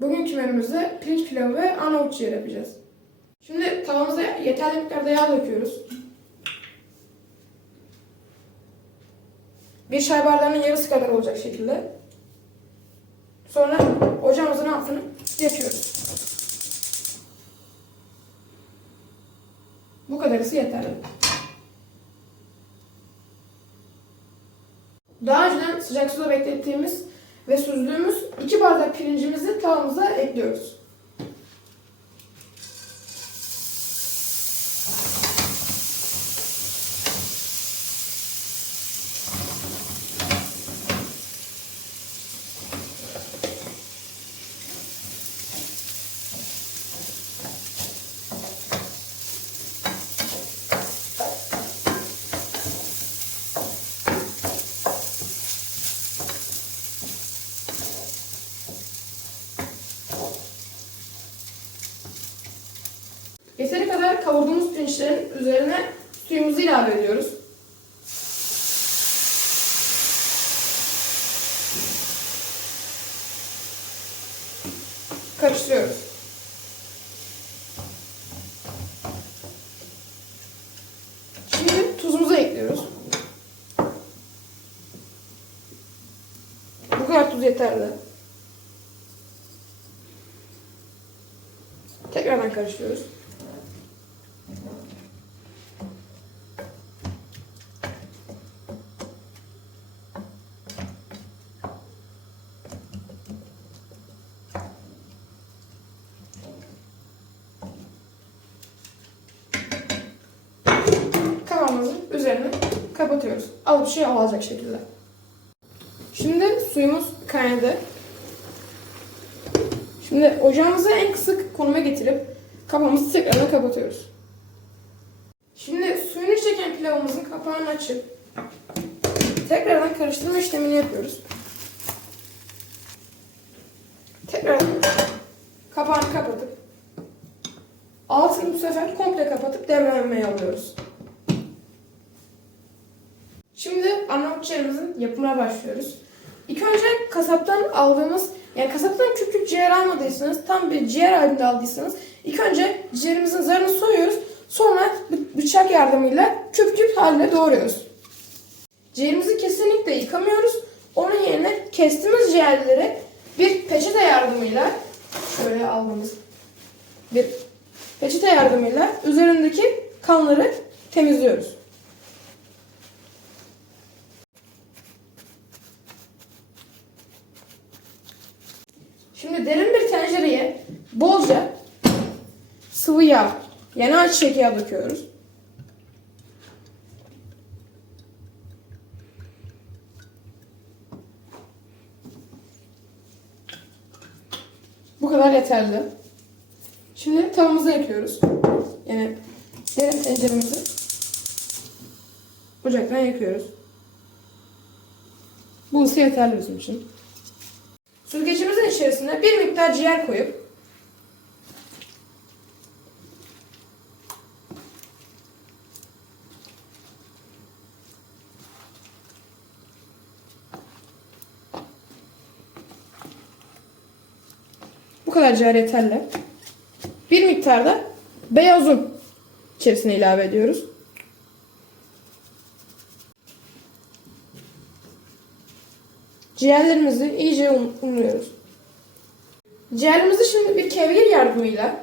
Bugünkü menümüzde pirinç pilavı ve Arnavut ciğer yapacağız. Şimdi tavamıza yeterli miktarda yağ döküyoruz. Bir çay bardağının yarısı kadar olacak şekilde. Sonra ocağımızın altını yakıyoruz. Bu kadarısı yeterli. Daha önceden sıcak suda beklettiğimiz ve süzdüğümüz iki bardak pirincimizi tavamıza ekliyoruz. Yeteri kadar kavurduğumuz pirinçlerin üzerine suyumuzu ilave ediyoruz. Karıştırıyoruz. Şimdi tuzumuzu ekliyoruz. Bu kadar tuz yeterli. Tekrardan karıştırıyoruz. Kavanozu üzerine kapatıyoruz. Alıp şey alacak şekilde. Şimdi suyumuz kaynadı. Şimdi ocağımızı en kısık konuma getirip kapağımızı tekrardan kapatıyoruz. Şimdi suyunu çeken pilavımızın kapağını açıp tekrardan karıştırma işlemini yapıyoruz. Tekrar kapağını kapatıp altını bu sefer komple kapatıp demlenmeye alıyoruz. Ciğerimizin yapımına başlıyoruz. İlk önce kasaptan aldığımız, yani kasaptan küp küp ciğer almadıysanız, tam bir ciğer halinde aldıysanız, ilk önce ciğerimizin zarını soyuyoruz, sonra bı- bıçak yardımıyla küp küp haline doğruyoruz. Ciğerimizi kesinlikle yıkamıyoruz. Onun yerine kestiğimiz ciğerleri bir peçete yardımıyla, şöyle aldığımız bir peçete yardımıyla üzerindeki kanları temizliyoruz. Şimdi derin bir tencereye bolca sıvı yağ, yani ayçiçek yağı döküyoruz. Bu kadar yeterli. Şimdi tavamızı yakıyoruz. Yani derin tenceremizi ocaktan yakıyoruz. Bu ısı yeterli bizim için. Süzgecimizin içerisine bir miktar ciğer koyup bu kadar ciğer yeterli. Bir miktar da beyaz un içerisine ilave ediyoruz. Ciğerlerimizi iyice un- unluyoruz. Ciğerimizi şimdi bir kevgir yardımıyla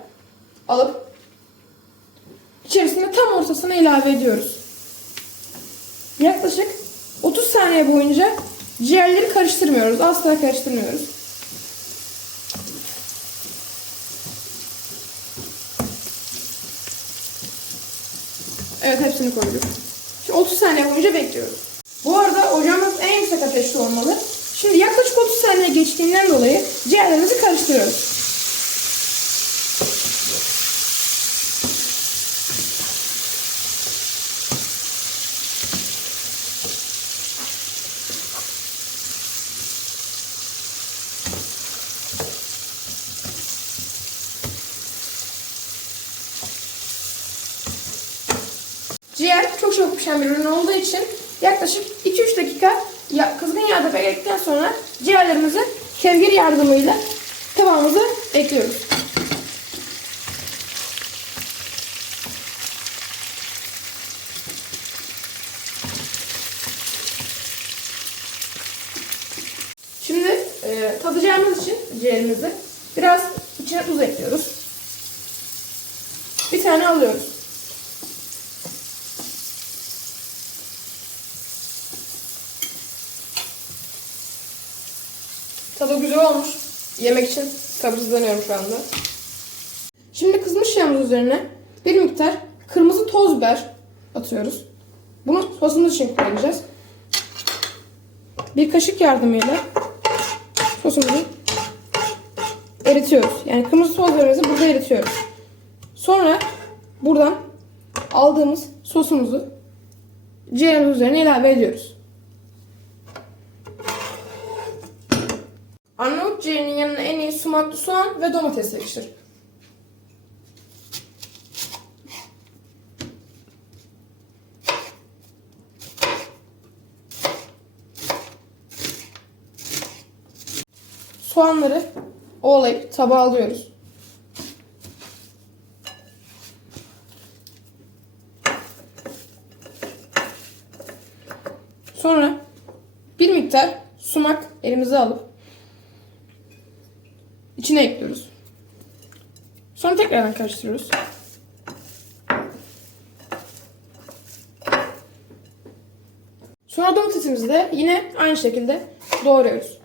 alıp içerisine tam ortasına ilave ediyoruz. Yaklaşık 30 saniye boyunca ciğerleri karıştırmıyoruz. Asla karıştırmıyoruz. Evet hepsini koyduk. Şimdi 30 saniye boyunca bekliyoruz. Bu arada ocağımız en yüksek ateşte olmalı. Şimdi yaklaşık 30 saniye geçtiğinden dolayı ciğerlerimizi karıştırıyoruz. Ciğer çok çabuk pişen bir ürün olduğu için yaklaşık 2-3 dakika ya, kızgın yağda bekledikten sonra ciğerlerimizi kevgir yardımıyla tavamıza ekliyoruz. Şimdi e, tadacağımız için ciğerimizi biraz içine tuz ekliyoruz. Bir tane alıyoruz. Tadı güzel olmuş. Yemek için sabırsızlanıyorum şu anda. Şimdi kızmış yağımız üzerine bir miktar kırmızı toz biber atıyoruz. Bunu sosumuz için kullanacağız. Bir kaşık yardımıyla sosumuzu eritiyoruz. Yani kırmızı toz biberimizi burada eritiyoruz. Sonra buradan aldığımız sosumuzu ciğerimiz üzerine ilave ediyoruz. Arnavut ciğerinin yanına en iyi sumaklı soğan ve domates yakışır. Soğanları ovalayıp tabağa alıyoruz. Sonra bir miktar sumak elimize alıp içine ekliyoruz. Sonra tekrardan karıştırıyoruz. Sonra domatesimizi de yine aynı şekilde doğruyoruz.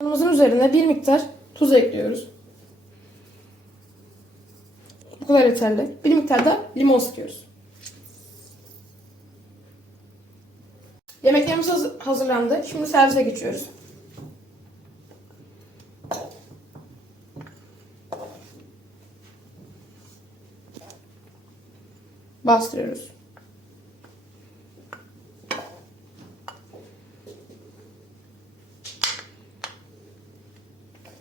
Soğanımızın üzerine bir miktar tuz ekliyoruz. Bu kadar yeterli. Bir miktar da limon sıkıyoruz. Yemeklerimiz haz- hazırlandı. Şimdi servise geçiyoruz. Bastırıyoruz.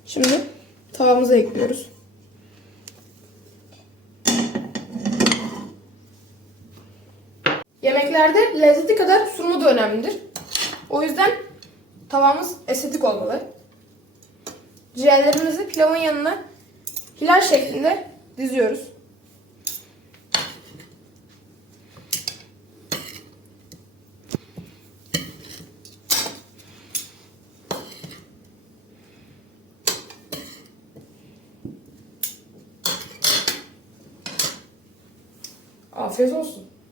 Şimdi tavamıza ekliyoruz. Yemeklerde lezzeti kadar sunumu da önemlidir. O yüzden tavamız estetik olmalı. Ciğerlerimizi pilavın yanına hilal şeklinde diziyoruz. Afiyet olsun.